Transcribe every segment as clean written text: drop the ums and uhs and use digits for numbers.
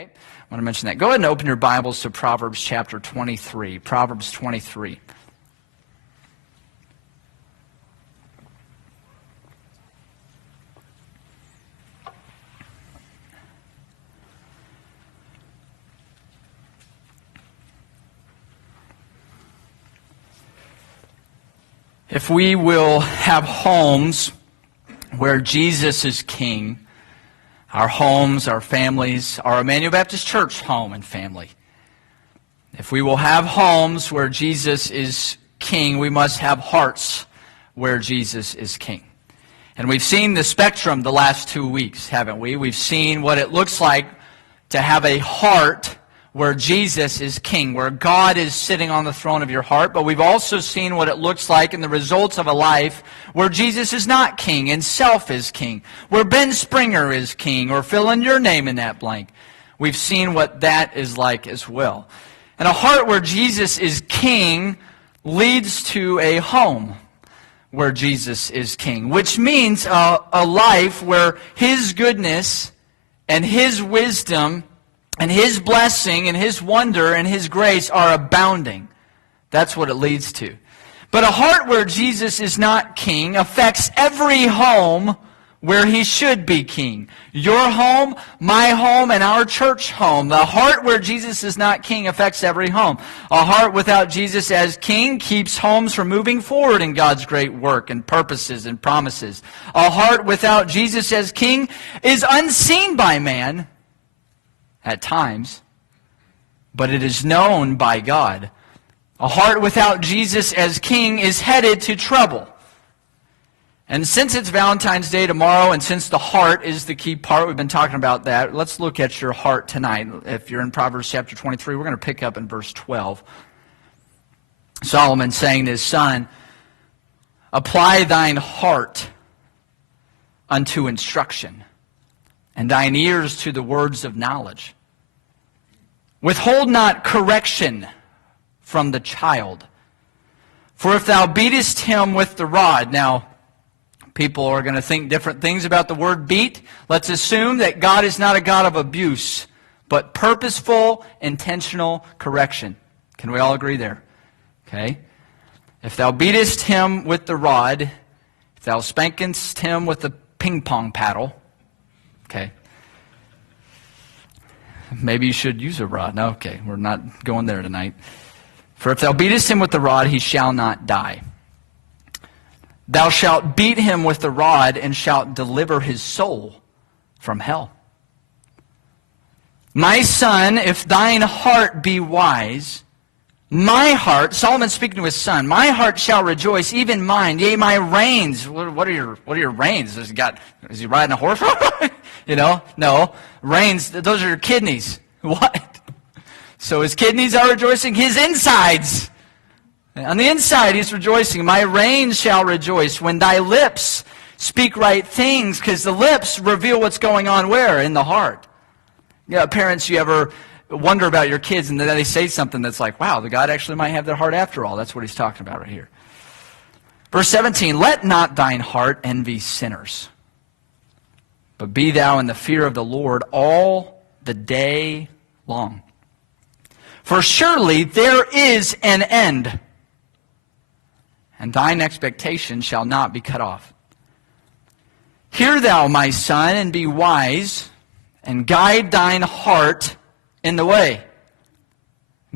Okay, I want to mention that. Go ahead and open your Bibles to Proverbs chapter 23. Proverbs 23. If we will have homes where Jesus is king, our homes, our families, our Emmanuel Baptist Church home and family. If we will have homes where Jesus is king, we must have hearts where Jesus is king. And we've seen the spectrum the last 2 weeks, haven't we? We've seen what it looks like to have a heart where Jesus is king, where God is sitting on the throne of your heart. But we've also seen what it looks like in the results of a life where Jesus is not king and self is king, where Ben Springer is king, or fill in your name in that blank. We've seen what that is like as well. And a heart where Jesus is king leads to a home where Jesus is king, which means a life where His goodness and His wisdom and His blessing and His wonder and His grace are abounding. That's what it leads to. But a heart where Jesus is not king affects every home where He should be king. Your home, my home, and our church home. The heart where Jesus is not king affects every home. A heart without Jesus as king keeps homes from moving forward in God's great work and purposes and promises. A heart without Jesus as king is unseen by man at times, but it is known by God. A heart without Jesus as king is headed to trouble. And since it's Valentine's Day tomorrow, and since the heart is the key part, we've been talking about that, let's look at your heart tonight. If you're in Proverbs chapter 23, we're going to pick up in verse 12. Solomon saying to his son, "Apply thine heart unto instruction, and thine ears to the words of knowledge. Withhold not correction from the child, for if thou beatest him with the rod." Now, people are going to think different things about the word beat. Let's assume that God is not a God of abuse, but purposeful, intentional correction. Can we all agree there? Okay. If thou beatest him with the rod, if thou spankest him with the ping pong paddle, okay. Maybe you should use a rod. No, okay, we're not going there tonight. For if thou beatest him with the rod, he shall not die. Thou shalt beat him with the rod, and shalt deliver his soul from hell. My son, if thine heart be wise, my heart, Solomon speaking to his son, my heart shall rejoice, even mine, yea, my reins. What are your reins? Is he riding a horse? No. Reins, those are your kidneys. What? So his kidneys are rejoicing, his insides. On the inside he's rejoicing. My reins shall rejoice when thy lips speak right things, because the lips reveal what's going on where? In the heart. Yeah, parents, you ever wonder about your kids and then they say something that's like, wow, the God actually might have their heart after all. That's what he's talking about right here. Verse 17, let not thine heart envy sinners, but be thou in the fear of the Lord all the day long. For surely there is an end, and thine expectation shall not be cut off. Hear thou, my son, and be wise, and guide thine heart in the way.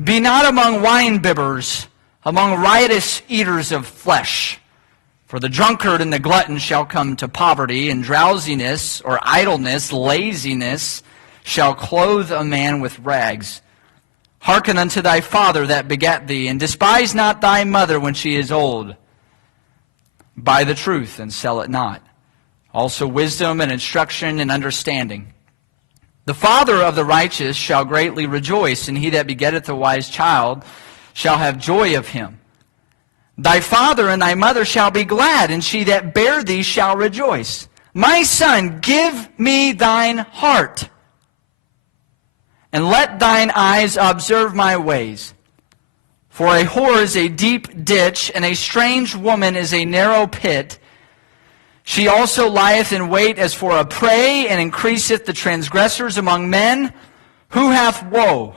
Be not among wine-bibbers, among riotous eaters of flesh. For the drunkard and the glutton shall come to poverty, and drowsiness or idleness, laziness, shall clothe a man with rags. Hearken unto thy father that begat thee, and despise not thy mother when she is old. Buy the truth, and sell it not. Also wisdom and instruction and understanding. The father of the righteous shall greatly rejoice, and he that begetteth a wise child shall have joy of him. Thy father and thy mother shall be glad, and she that bare thee shall rejoice. My son, give me thine heart, and let thine eyes observe my ways. For a whore is a deep ditch, and a strange woman is a narrow pit. She also lieth in wait as for a prey, and increaseth the transgressors among men. Who hath woe?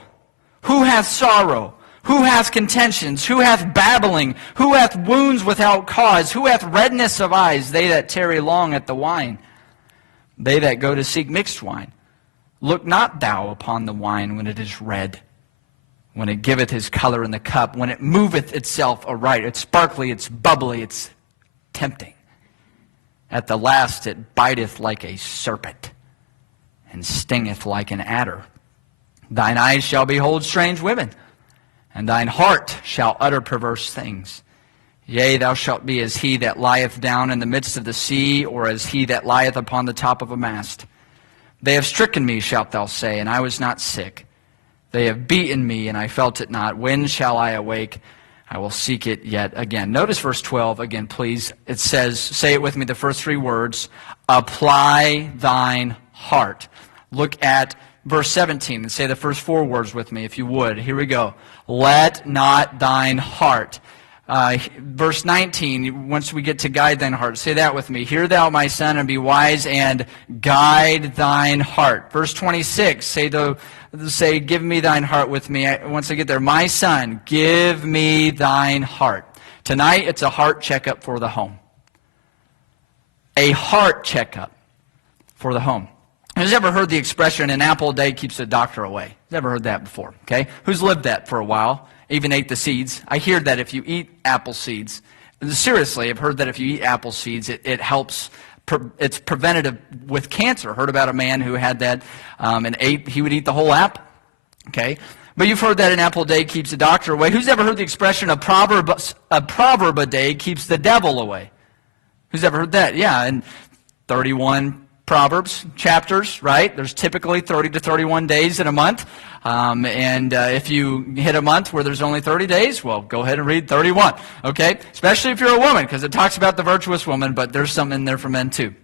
Who hath sorrow? Who hath contentions? Who hath babbling? Who hath wounds without cause? Who hath redness of eyes? They that tarry long at the wine. They that go to seek mixed wine. Look not thou upon the wine when it is red, when it giveth his color in the cup, when it moveth itself aright. It's sparkly, it's bubbly, it's tempting. At the last it biteth like a serpent, and stingeth like an adder. Thine eyes shall behold strange women, and thine heart shall utter perverse things. Yea, thou shalt be as he that lieth down in the midst of the sea, or as he that lieth upon the top of a mast. They have stricken me, shalt thou say, and I was not sick. They have beaten me, and I felt it not. When shall I awake? I will seek it yet again. Notice verse 12 again, please. It says, say it with me, the first three words, apply thine heart. Look at verse 17 and say the first four words with me, if you would. Here we go. Let not thine heart. Verse 19, once we get to guide thine heart, say that with me. Hear thou, my son, and be wise, and guide thine heart. Verse 26, say, give me thine heart with me. Once I get there, my son, give me thine heart. Tonight, it's a heart checkup for the home. A heart checkup for the home. Who's ever heard the expression, an apple a day keeps the doctor away? Who's ever heard that before? Okay? Who's lived that for a while? Even ate the seeds. I hear that if you eat apple seeds, seriously, I've heard that if you eat apple seeds, it helps, it's preventative with cancer. Heard about a man who had that and he would eat the whole apple. Okay? But you've heard that an apple a day keeps the doctor away. Who's ever heard the expression, a proverb a day keeps the devil away? Who's ever heard that? Yeah, and 31 Proverbs chapters, right? There's typically 30 to 31 days in a month. If you hit a month where there's only 30 days, well, go ahead and read 31, okay? Especially if you're a woman, because it talks about the virtuous woman, but there's some in there for men too.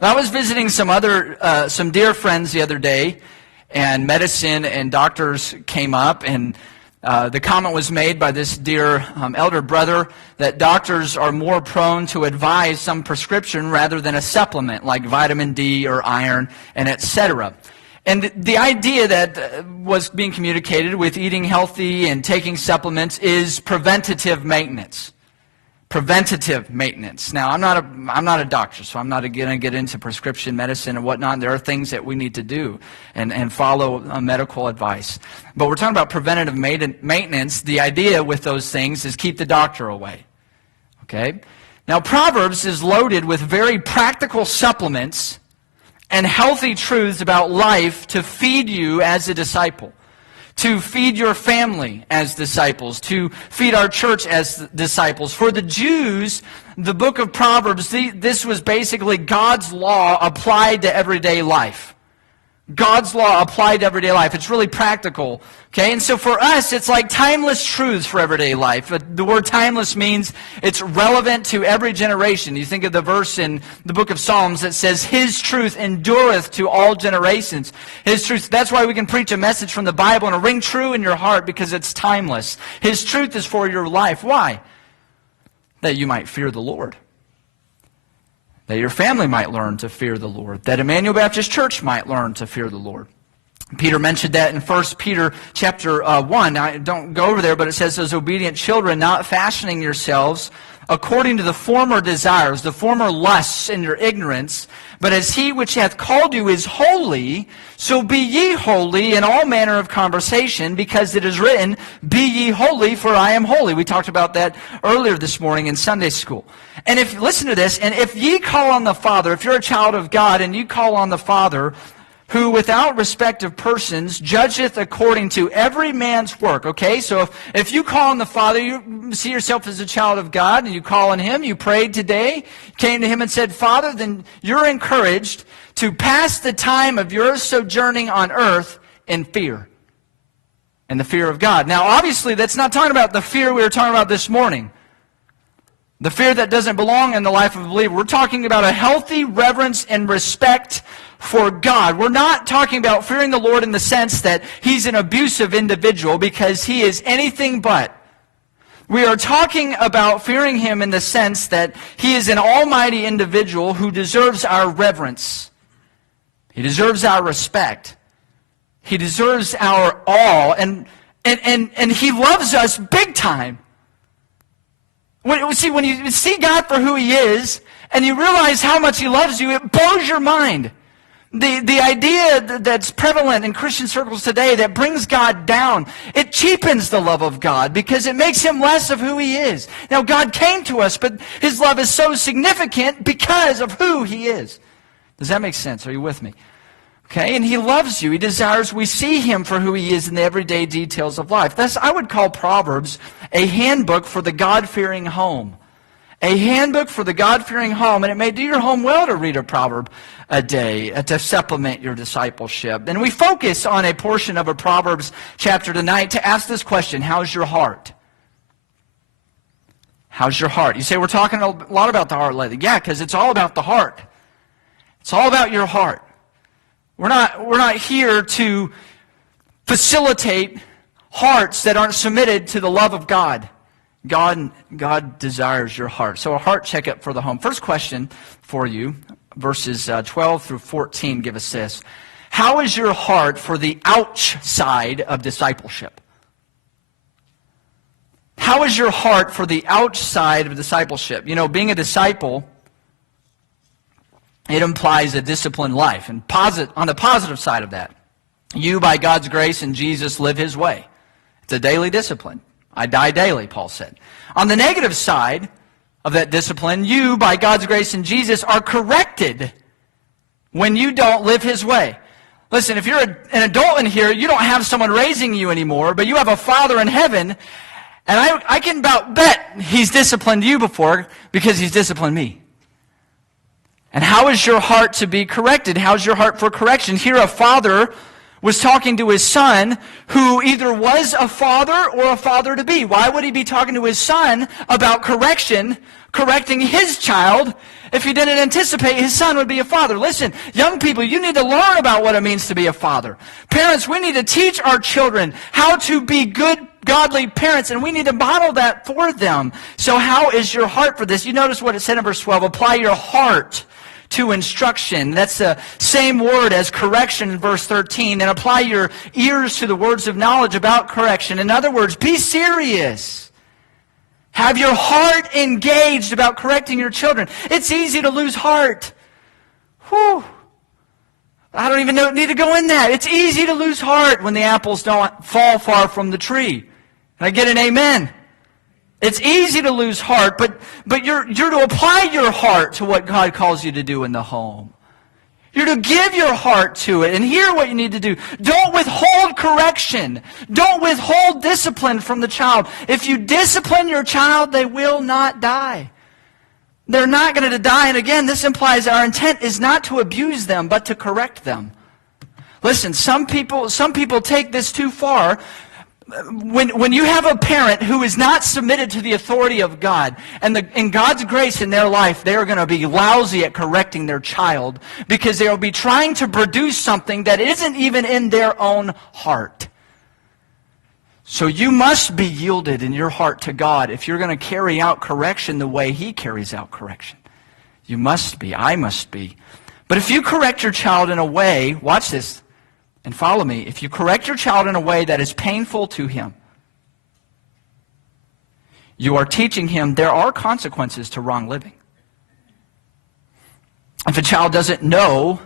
I was visiting some dear friends the other day, and medicine and doctors came up, and the comment was made by this dear elder brother that doctors are more prone to advise some prescription rather than a supplement like vitamin D or iron and etc. And the idea that was being communicated with eating healthy and taking supplements is preventative maintenance. Preventative maintenance. Now, I'm not a doctor, so I'm not going to get into prescription medicine and whatnot. There are things that we need to do and follow medical advice. But we're talking about preventative maintenance. The idea with those things is keep the doctor away. Okay? Now, Proverbs is loaded with very practical supplements and healthy truths about life to feed you as a disciple, to feed your family as disciples, to feed our church as disciples. For the Jews, the book of Proverbs, this was basically God's law applied to everyday life. God's law applied to everyday life. It's really practical. Okay, and so for us, it's like timeless truths for everyday life. The word timeless means it's relevant to every generation. You think of the verse in the book of Psalms that says, His truth endureth to all generations. His truth, that's why we can preach a message from the Bible and it'll ring true in your heart because it's timeless. His truth is for your life. Why? That you might fear the Lord. That your family might learn to fear the Lord. That Emmanuel Baptist Church might learn to fear the Lord. Peter mentioned that in 1 Peter chapter 1. I don't go over there, but it says, as obedient children, not fashioning yourselves according to the former desires, the former lusts in your ignorance, but as he which hath called you is holy, so be ye holy in all manner of conversation, because it is written, be ye holy, for I am holy. We talked about that earlier this morning in Sunday school. And listen to this, and if ye call on the Father, if you're a child of God and you call on the Father, who without respect of persons judgeth according to every man's work. Okay, so if you call on the Father, you see yourself as a child of God, and you call on Him, you prayed today, came to Him and said, Father, then you're encouraged to pass the time of your sojourning on earth in fear. And the fear of God. Now, obviously, that's not talking about the fear we were talking about this morning. The fear that doesn't belong in the life of a believer. We're talking about a healthy reverence and respect for God. We're not talking about fearing the Lord in the sense that He's an abusive individual, because He is anything but. We are talking about fearing Him in the sense that He is an almighty individual who deserves our reverence. He deserves our respect. He deserves our all, and He loves us big time. When you see God for who He is, and you realize how much He loves you, it blows your mind. The idea that's prevalent in Christian circles today that brings God down, it cheapens the love of God because it makes Him less of who He is. Now, God came to us, but His love is so significant because of who He is. Does that make sense? Are you with me? Okay, and He loves you. He desires we see Him for who He is in the everyday details of life. Thus, I would call Proverbs a handbook for the God-fearing home. A handbook for the God-fearing home, and it may do your home well to read a proverb a day to supplement your discipleship. And we focus on a portion of a Proverbs chapter tonight to ask this question: how's your heart? How's your heart? You say, we're talking a lot about the heart lately. Yeah, because it's all about the heart. It's all about your heart. We're not here to facilitate hearts that aren't submitted to the love of God. God desires your heart. So a heart checkup for the home. First question for you, verses 12 through 14 give us this. How is your heart for the ouch side of discipleship? How is your heart for the ouch side of discipleship? You know, being a disciple, it implies a disciplined life. And on the positive side of that, you, by God's grace and Jesus, live His way. It's a daily discipline. I die daily, Paul said. On the negative side of that discipline, you, by God's grace and Jesus, are corrected when you don't live His way. Listen, if you're an adult in here, you don't have someone raising you anymore, but you have a Father in heaven, and I can about bet He's disciplined you before because He's disciplined me. And how is your heart to be corrected? How's your heart for correction? Here a father was talking to his son who either was a father or a father-to-be. Why would he be talking to his son about correcting his child, if he didn't anticipate his son would be a father? Listen, young people, you need to learn about what it means to be a father. Parents, we need to teach our children how to be good, godly parents, and we need to model that for them. So how is your heart for this? You notice what it said in verse 12. Apply your heart to instruction. That's the same word as correction in verse 13. And apply your ears to the words of knowledge about correction. In other words, be serious. Have your heart engaged about correcting your children. It's easy to lose heart. Whew. I don't even need to go in that. It's easy to lose heart when the apples don't fall far from the tree. Can I get an amen? It's easy to lose heart, but you're to apply your heart to what God calls you to do in the home. You're to give your heart to it. And hear what you need to do. Don't withhold correction. Don't withhold discipline from the child. If you discipline your child, they will not die. They're not going to die. And again, this implies our intent is not to abuse them, but to correct them. Listen, some people take this too far. When you have a parent who is not submitted to the authority of God, and in God's grace in their life, they are going to be lousy at correcting their child because they will be trying to produce something that isn't even in their own heart. So you must be yielded in your heart to God if you're going to carry out correction the way He carries out correction. You must be. I must be. But if you correct your child in a way, watch this, and follow me. If you correct your child in a way that is painful to him, you are teaching him there are consequences to wrong living. If a child doesn't know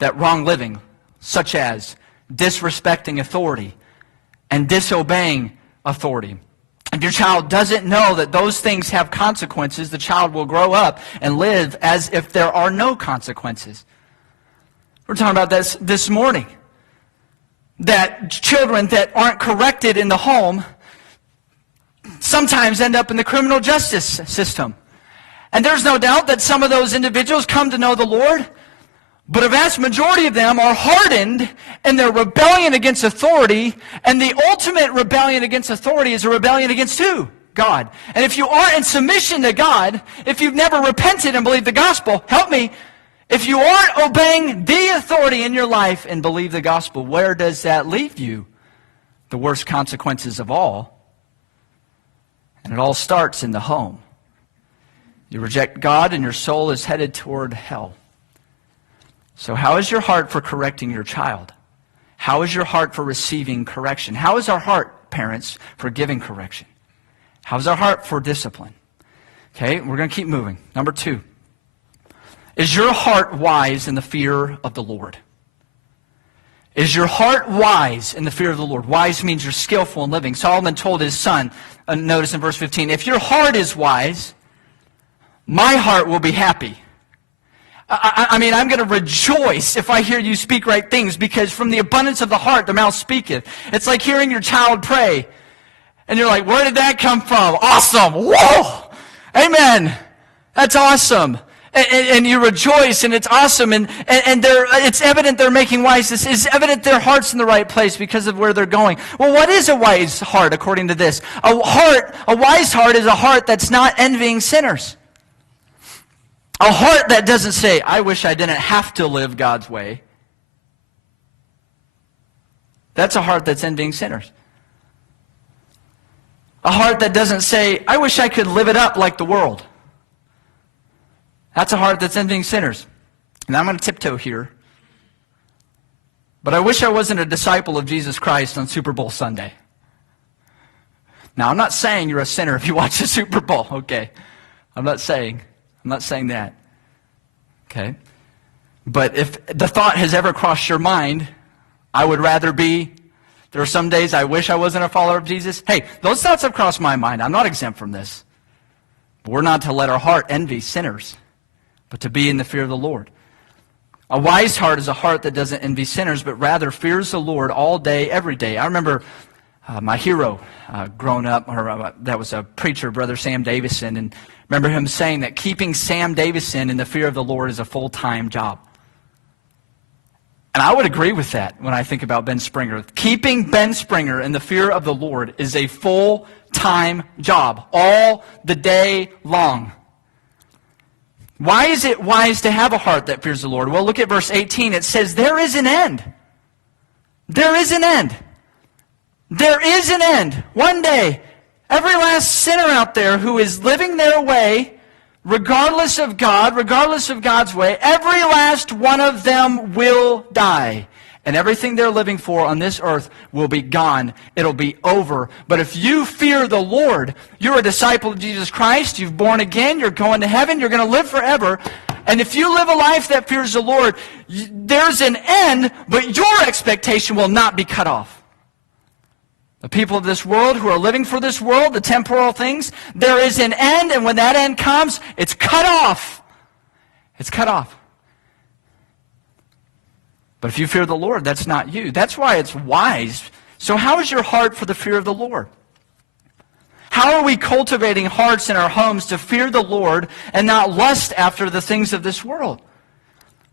that wrong living, such as disrespecting authority and disobeying authority, if your child doesn't know that those things have consequences, the child will grow up and live as if there are no consequences. We're talking about this morning. That children that aren't corrected in the home sometimes end up in the criminal justice system. And there's no doubt that some of those individuals come to know the Lord, but a vast majority of them are hardened in their rebellion against authority, and the ultimate rebellion against authority is a rebellion against who? God. And if you aren't in submission to God, if you've never repented and believed the gospel, help me, if you aren't obeying the authority in your life and believe the gospel, where does that leave you? The worst consequences of all. And it all starts in the home. You reject God and your soul is headed toward hell. So how is your heart for correcting your child? How is your heart for receiving correction? How is our heart, parents, for giving correction? How is our heart for discipline? Okay, we're going to keep moving. Number 2. Is your heart wise in the fear of the Lord? Is your heart wise in the fear of the Lord? Wise means you're skillful in living. Solomon told his son, notice in verse 15, if your heart is wise, my heart will be happy. I mean, I'm going to rejoice if I hear you speak right things, because from the abundance of the heart, the mouth speaketh. It's like hearing your child pray. And you're like, where did that come from? Awesome. Whoa. Amen. That's awesome. And you rejoice, and it's awesome. And it's evident they're making wise. This is evident their heart's in the right place because of where they're going. Well, what is a wise heart a this? A wise heart is a heart that's not envying sinners. A heart that doesn't say, I wish I didn't have to live God's way. That's a heart that's envying sinners. A heart that doesn't say, I wish I could live it up like the world. That's a heart that's envying sinners. And I'm going to tiptoe here. But I wish I wasn't a disciple of Jesus Christ on Super Bowl Sunday. Now, I'm not saying you're a sinner if you watch the Super Bowl, okay? I'm not saying that, okay? But if the thought has ever crossed your mind, I would rather be, there are some days I wish I wasn't a follower of Jesus. Hey, those thoughts have crossed my mind. I'm not exempt from this. But we're not to let our heart envy sinners, but to be in the fear of the Lord. A wise heart is a heart that doesn't envy sinners, but rather fears the Lord all day, every day. I remember my hero growing up, that was a preacher, Brother Sam Davison, and remember him saying that keeping Sam Davison in the fear of the Lord is a full-time job. And I would agree with that when I think about Ben Springer. Keeping Ben Springer in the fear of the Lord is a full-time job, all the day long. Why is it wise to have a heart that fears the Lord? Well, look at verse 18. It says, there is an end. There is an end. There is an end. One day, every last sinner out there who is living their way, regardless of God, regardless of God's way, every last one of them will die. And everything they're living for on this earth will be gone. It'll be over. But if you fear the Lord, you're a disciple of Jesus Christ, you've born again, you're going to heaven, you're going to live forever. And if you live a life that fears the Lord, there's an end, but your expectation will not be cut off. The people of this world who are living for this world, the temporal things, there is an end, and when that end comes, it's cut off. It's cut off. But if you fear the Lord, that's not you. That's why it's wise. So how is your heart for the fear of the Lord? How are we cultivating hearts in our homes to fear the Lord and not lust after the things of this world?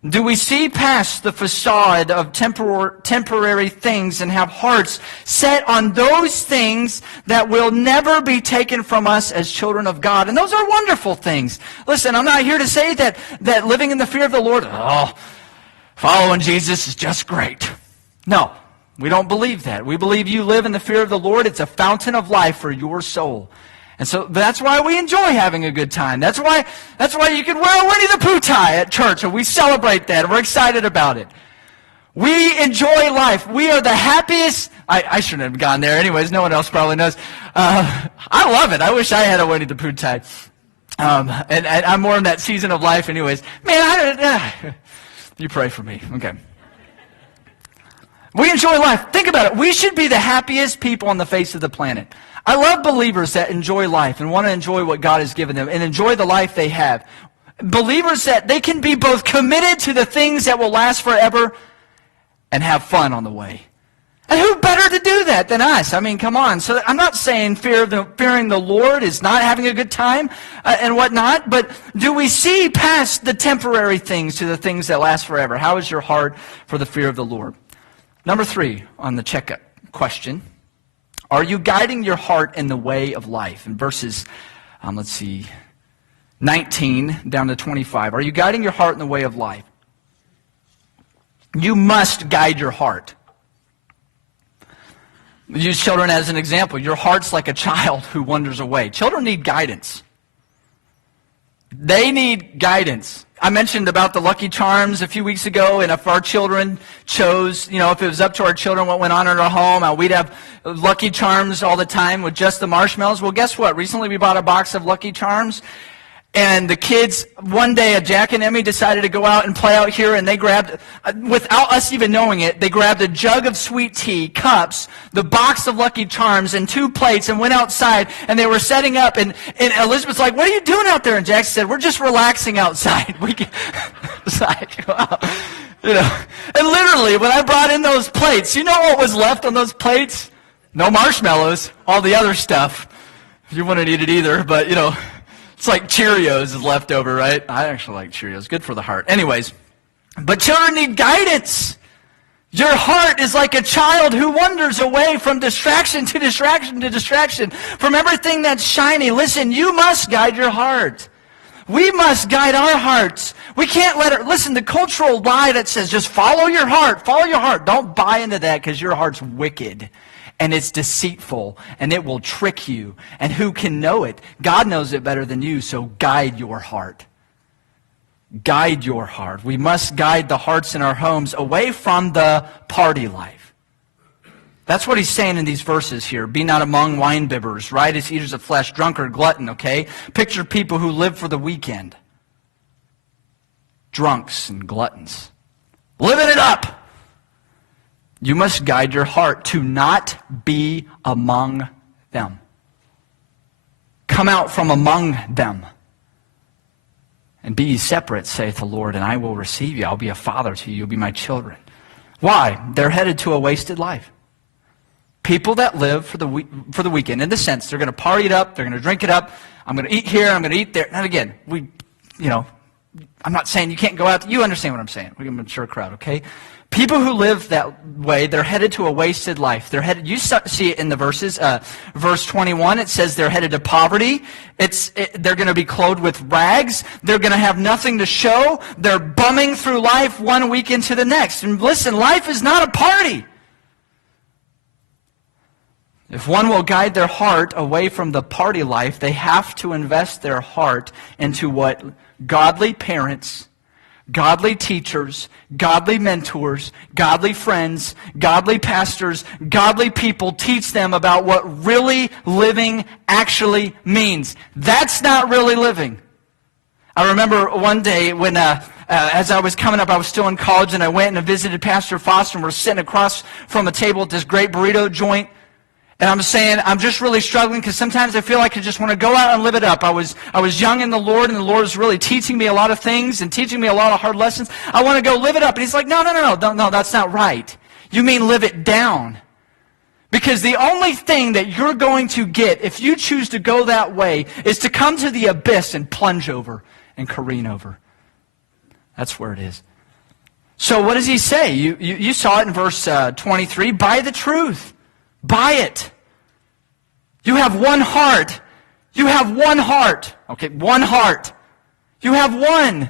Do we see past the facade of temporary things and have hearts set on those things that will never be taken from us as children of God? And those are wonderful things. Listen, I'm not here to say that living in the fear of the Lord, following Jesus is just great. No, we don't believe that. We believe you live in the fear of the Lord. It's a fountain of life for your soul. And so that's why we enjoy having a good time. That's why you can wear a Winnie the Pooh tie at church, and we celebrate that, and we're excited about it. We enjoy life. We are the happiest. I shouldn't have gone there anyways. No one else probably knows. I love it. I wish I had a Winnie the Pooh tie. And I'm more in that season of life anyways. Man, you pray for me. Okay. We enjoy life. Think about it. We should be the happiest people on the face of the planet. I love believers that enjoy life and want to enjoy what God has given them and enjoy the life they have. Believers that they can be both committed to the things that will last forever and have fun on the way. And who better to do that than us? I mean, come on. So I'm not saying fearing the Lord is not having a good time and whatnot, but do we see past the temporary things to the things that last forever? How is your heart for the fear of the Lord? Number 3 on the checkup question. Are you guiding your heart in the way of life? In verses, 19 down to 25. Are you guiding your heart in the way of life? You must guide your heart. Use children as an example. Your heart's like a child who wanders away. Children need guidance. They need guidance. I mentioned about the Lucky Charms a few weeks ago, and if our children chose, if it was up to our children what went on in our home, we'd have Lucky Charms all the time with just the marshmallows. Well, guess what? Recently we bought a box of Lucky Charms, and the kids, one day, Jack and Emmy decided to go out and play out here, and they grabbed, without us even knowing it, they grabbed a jug of sweet tea, cups, the box of Lucky Charms, and 2 plates, and went outside, and they were setting up, and Elizabeth's like, "What are you doing out there?" And Jack said, "We're just relaxing outside." We can, it's like, wow. And literally, when I brought in those plates, you know what was left on those plates? No marshmallows, all the other stuff. You wouldn't eat it either, but, it's like Cheerios is left over, right? I actually like Cheerios. Good for the heart. Anyways, but children need guidance. Your heart is like a child who wanders away from distraction to distraction to distraction, from everything that's shiny. Listen, you must guide your heart. We must guide our hearts. We can't let it, listen, the cultural lie that says just follow your heart, follow your heart. Don't buy into that, because your heart's wicked. And it's deceitful, and it will trick you. And who can know it? God knows it better than you, so guide your heart. Guide your heart. We must guide the hearts in our homes away from the party life. That's what he's saying in these verses here. Be not among winebibbers, riotous eaters of flesh, drunkard, glutton, okay? Picture people who live for the weekend. Drunks and gluttons. Living it up. You must guide your heart to not be among them. Come out from among them. And be ye separate, saith the Lord, and I will receive you. I'll be a father to you. You'll be my children. Why? They're headed to a wasted life. People that live for the weekend, in the sense, they're going to party it up, they're going to drink it up. I'm going to eat here, I'm going to eat there. And again, I'm not saying you can't go out. You understand what I'm saying. We're a mature crowd, okay? People who live that way, they're headed to a wasted life. They're headed. You see it in the verses. Verse 21, it says they're headed to poverty. They're going to be clothed with rags. They're going to have nothing to show. They're bumming through life one week into the next. And listen, life is not a party. If one will guide their heart away from the party life, they have to invest their heart into what godly parents, godly teachers, godly mentors, godly friends, godly pastors, godly people teach them about what really living actually means. That's not really living. I remember one day when, as I was coming up, I was still in college, and I went and visited Pastor Foster, and we're sitting across from a table at this great burrito joint. And I'm saying, I'm just really struggling, because sometimes I feel like I just want to go out and live it up. I was young in the Lord, and the Lord is really teaching me a lot of things and teaching me a lot of hard lessons. I want to go live it up. And he's like, no, that's not right. You mean live it down. Because the only thing that you're going to get if you choose to go that way is to come to the abyss and plunge over and careen over. That's where it is. So what does he say? You saw it in verse 23. Buy the truth. Buy it. You have one heart. You have one heart. Okay, one heart. You have one.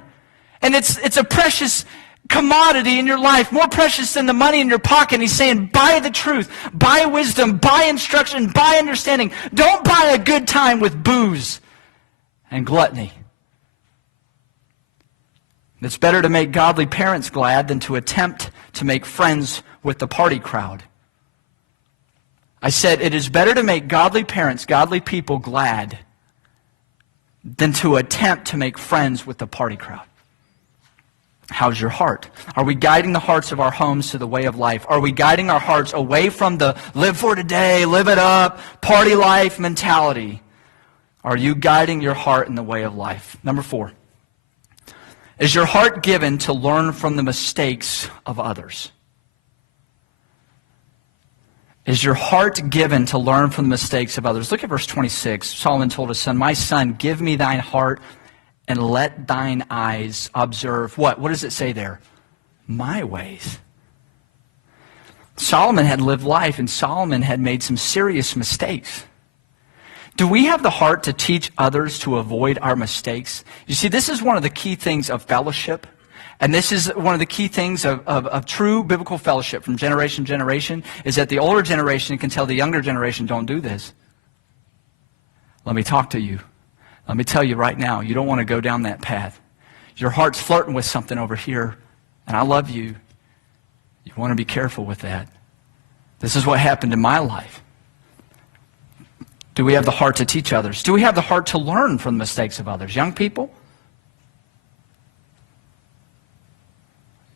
And it's a precious commodity in your life, more precious than the money in your pocket. He's saying, buy the truth. Buy wisdom. Buy instruction. Buy understanding. Don't buy a good time with booze and gluttony. It's better to make godly parents glad than to attempt to make friends with the party crowd. I said it is better to make godly parents, godly people glad than to attempt to make friends with the party crowd. How's your heart? Are we guiding the hearts of our homes to the way of life? Are we guiding our hearts away from the live for today, live it up, party life mentality? Are you guiding your heart in the way of life? Number 4. Is your heart given to learn from the mistakes of others? Is your heart given to learn from the mistakes of others? Look at verse 26. Solomon told his son, my son, give me thine heart and let thine eyes observe. What? What does it say there? My ways. Solomon had lived life, and Solomon had made some serious mistakes. Do we have the heart to teach others to avoid our mistakes? You see, this is one of the key things of fellowship. And this is one of the key things of true biblical fellowship from generation to generation, is that the older generation can tell the younger generation, don't do this. Let me talk to you. Let me tell you right now, you don't want to go down that path. your heart's flirting with something over here, and I love you. You want to be careful with that. This is what happened in my life. Do we have the heart to teach others? Do we have the heart to learn from the mistakes of others? Young people?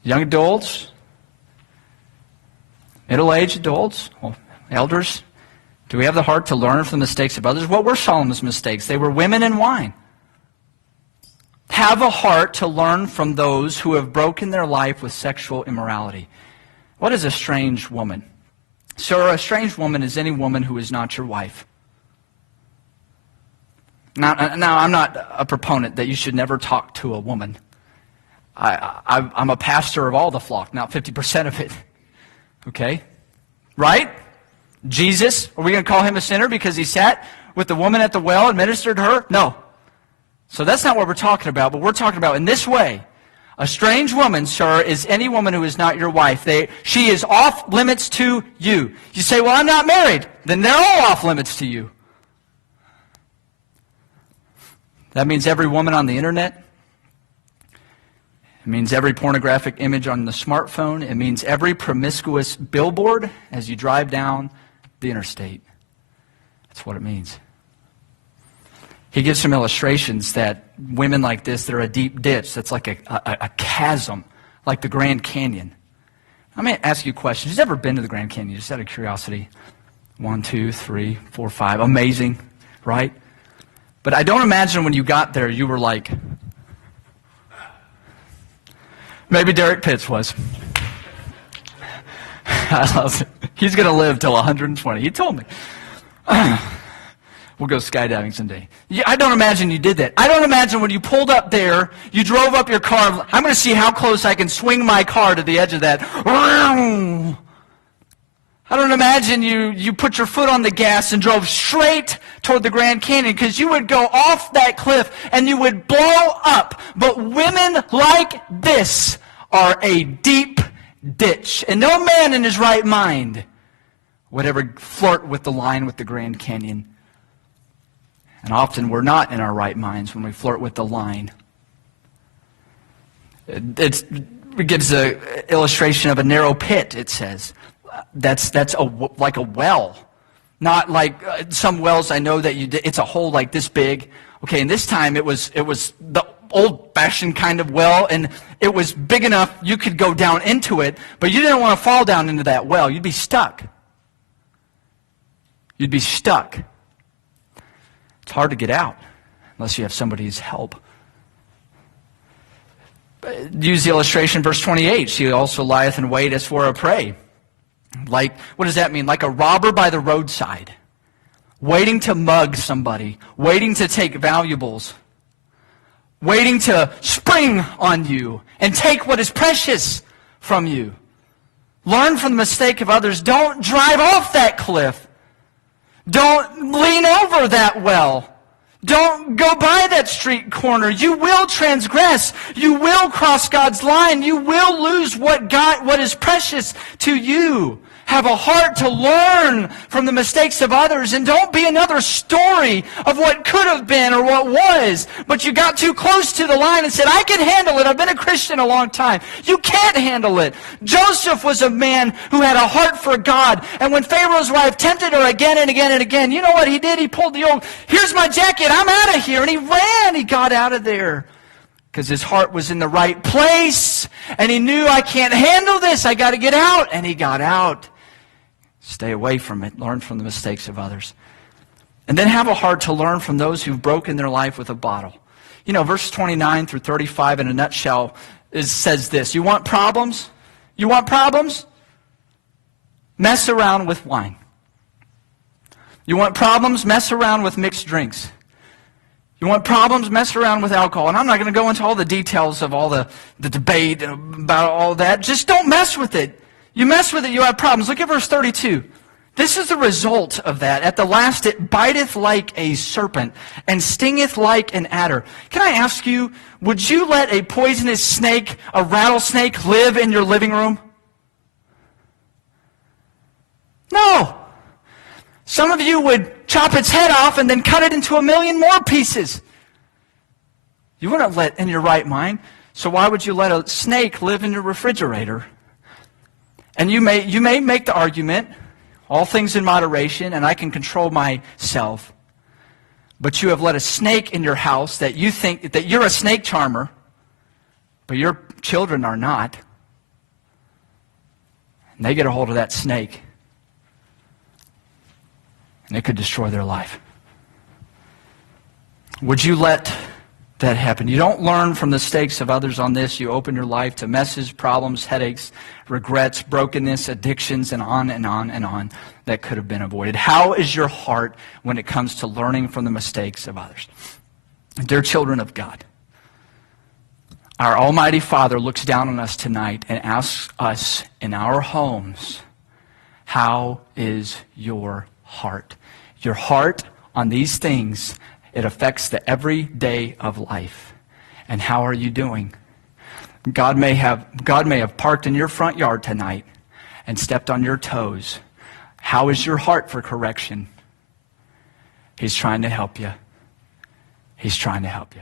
Young adults? Middle-aged adults? Elders? Do we have the heart to learn from the mistakes of others? What were Solomon's mistakes? They were women and wine. Have a heart to learn from those who have broken their life with sexual immorality. What is a strange woman? Sir, a strange woman is any woman who is not your wife. Now, I'm not a proponent that you should never talk to a woman. I'm a pastor of all the flock, not 50% of it. Okay? Right? Jesus, are we going to call him a sinner because he sat with the woman at the well and ministered to her? No. So that's not what we're talking about, but we're talking about in this way. A strange woman, sir, is any woman who is not your wife. She is off limits to you. You say, well, I'm not married. Then they're all off limits to you. That means every woman on the internet. It means every pornographic image on the smartphone. It means every promiscuous billboard as you drive down the interstate. That's what it means. He gives some illustrations that women like this, they're a deep ditch. That's like a chasm, like the Grand Canyon. I'm going to ask you a question. Who's ever been to the Grand Canyon? Just out of curiosity. 1, 2, 3, 4, 5. Amazing, right? But I don't imagine when you got there, you were like, maybe Derek Pitts was. I love it. He's going to live till 120. He told me. We'll go skydiving someday. I don't imagine you did that. I don't imagine when you pulled up there, you drove up your car, I'm going to see how close I can swing my car to the edge of that. I don't imagine you put your foot on the gas and drove straight toward the Grand Canyon, because you would go off that cliff and you would blow up. But women like this are a deep ditch. And no man in his right mind would ever flirt with the line with the Grand Canyon. And often we're not in our right minds when we flirt with the line. It gives an illustration of a narrow pit, it says. That's like a well. Not like some wells I know that it's a hole like this big. Okay, and this time it was the old-fashioned kind of well, and it was big enough you could go down into it, but you didn't want to fall down into that well. You'd be stuck. You'd be stuck. It's hard to get out unless you have somebody's help. Use the illustration, verse 28. She also lieth in wait as for a prey. Like, what does that mean? Like a robber by the roadside, waiting to mug somebody, waiting to take valuables, waiting to spring on you and take what is precious from you. Learn from the mistake of others. Don't drive off that cliff. Don't lean over that well. Don't go by that street corner. You will transgress. You will cross God's line. You will lose what is precious to you. Have a heart to learn from the mistakes of others, and don't be another story of what could have been or what was, but you got too close to the line and said, I can handle it. I've been a Christian a long time. You can't handle it. Joseph was a man who had a heart for God, and when Pharaoh's wife tempted her again and again and again, you know what he did? He pulled the old, here's my jacket, I'm out of here, and he ran. He got out of there because his heart was in the right place, and he knew, I can't handle this. I got to get out, and he got out. Stay away from it. Learn from the mistakes of others. And then have a heart to learn from those who've broken their life with a bottle. You know, verse 29 through 35 in a nutshell says this. You want problems? You want problems? Mess around with wine. You want problems? Mess around with mixed drinks. You want problems? Mess around with alcohol. And I'm not going to go into all the details of all the debate about all that. Just don't mess with it. You mess with it, you have problems. Look at verse 32. This is the result of that. At the last it biteth like a serpent and stingeth like an adder. Can I ask you, would you let a poisonous snake, a rattlesnake, live in your living room? No. Some of you would chop its head off and then cut it into 1,000,000 more pieces. You wouldn't let in your right mind. So why would you let a snake live in your refrigerator? And you may make the argument, all things in moderation, and I can control myself. But you have let a snake in your house that you think that you're a snake charmer, but your children are not. And they get a hold of that snake, and it could destroy their life. Would you let that happen? You don't learn from the mistakes of others on this. You open your life to messes, problems, headaches, regrets, brokenness, addictions, and on and on and on that could have been avoided. How is your heart when it comes to learning from the mistakes of others? Dear children of God, our Almighty Father looks down on us tonight and asks us in our homes, how is your heart? Your heart on these things, it affects the everyday of life. And how are you doing? God may have parked in your front yard tonight and stepped on your toes. How is your heart for correction? He's trying to help you. He's trying to help you.